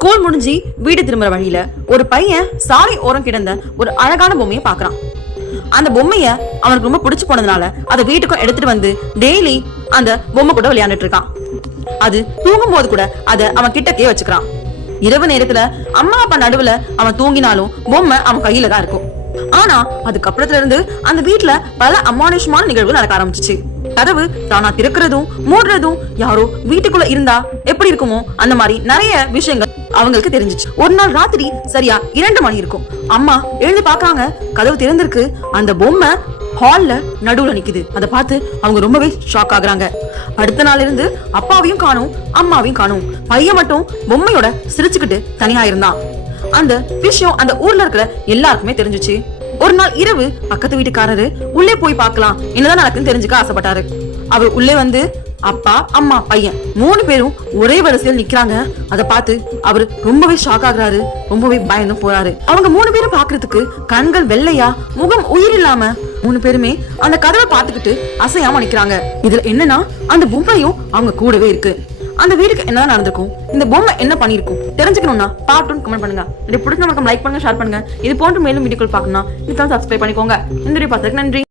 School முடிஞ்சு வீடு திரும்புற வழியில ஒரு பையன் சாலை ஓரம் கிடந்த ஒரு அழகான பொம்மையை பாக்குறான். அந்த பொம்மைய அவனுக்கு ரொம்ப பிடிச்சு போனதுனால அதை வீட்டுக்கும் எடுத்துட்டு வந்து டெய்லி அந்த பொம்மை கூட விளையாண்டுட்டு இருக்கான். அது தூங்கும் போது கூட அதை அவன் கிட்டக்கே வச்சுக்கிறான். இரவு நேரத்துல அம்மா அப்பா நடுவுல அவன் தூங்கினாலும் பொம்மை அவன் கையில தான் இருக்கும். ஆனா அதுக்கப்புறத்துல இருந்து அந்த வீட்டுல பல அமானுஷமான நிகழ்வுகள் நடக்க ஆரம்பிச்சிச்சு. கதவு தானா திறக்கிறதும் மூடுறதும், யாரோ வீட்டுக்குள்ள இருந்தா எப்படி இருக்குமோ அந்த மாதிரி நிறைய விஷயங்கள் அவங்களுக்கு தெரிஞ்சிச்சு. ஒரு நாள் ராத்திரி சரியா 2 மணி இருக்கும். அம்மா எழுந்து பாக்குறாங்க, கதவு திறந்திருக்கு. அந்த பொம்மை ஹால்ல நடுவுல நிக்குது. அதை பார்த்து அவங்க ரொம்பவே ஷாக் ஆகுறாங்க. அடுத்த நாள் இருந்து அப்பாவையும் காணும், அம்மாவையும் காணும். பையன் மட்டும் பொம்மையோட சிரிச்சுக்கிட்டு தனியா இருந்தான். அந்த விஷயம் அந்த ஊர்ல இருக்கிற எல்லாருக்குமே தெரிஞ்சிச்சு. ஒரு நாள் இரவு பக்கத்து வீட்டுக்காரரு உள்ளே போய் பார்க்கலாம் என்னதான் நடக்குன்னு தெரிஞ்சுக்க ஆசைப்பட்டாரு. அவர் உள்ளே வந்து அப்பா அம்மா பையன் 3 பேரும் ஒரே வரிசையில் நிக்கிறாங்க. அதை பார்த்து அவரு ரொம்பவே ஷாக் ஆகுறாரு, ரொம்பவே பயந்து போறாரு. அவங்க 3 பேரும் பாக்குறதுக்கு கண்கள் வெள்ளையா, முகம் உயிர் இல்லாம 3 பேருமே அந்த கதவை பார்த்துக்கிட்டு அசையாம நிக்கிறாங்க. இதுல என்னன்னா அந்த பொம்மையும் அவங்க கூடவே இருக்கு. அந்த வீட்டுக்கு என்னதான் நடந்திருக்கும், இந்த பொம்மை என்ன பண்ணிருக்கும் தெரிஞ்சுக்கணும்னா பார்ட் 1 கமெண்ட் பண்ணுங்க. இது பிடிச்ச நமக்கு லைக் பண்ணுங்க, ஷேர் பண்ணுங்க. இது போன்ற மேலும் வீடியோக்கள் பார்க்கணும்னா சப்ஸ்கிரைப் பண்ணிக்கோங்க. இந்த வீடியோ பார்த்ததுக்கு நன்றி.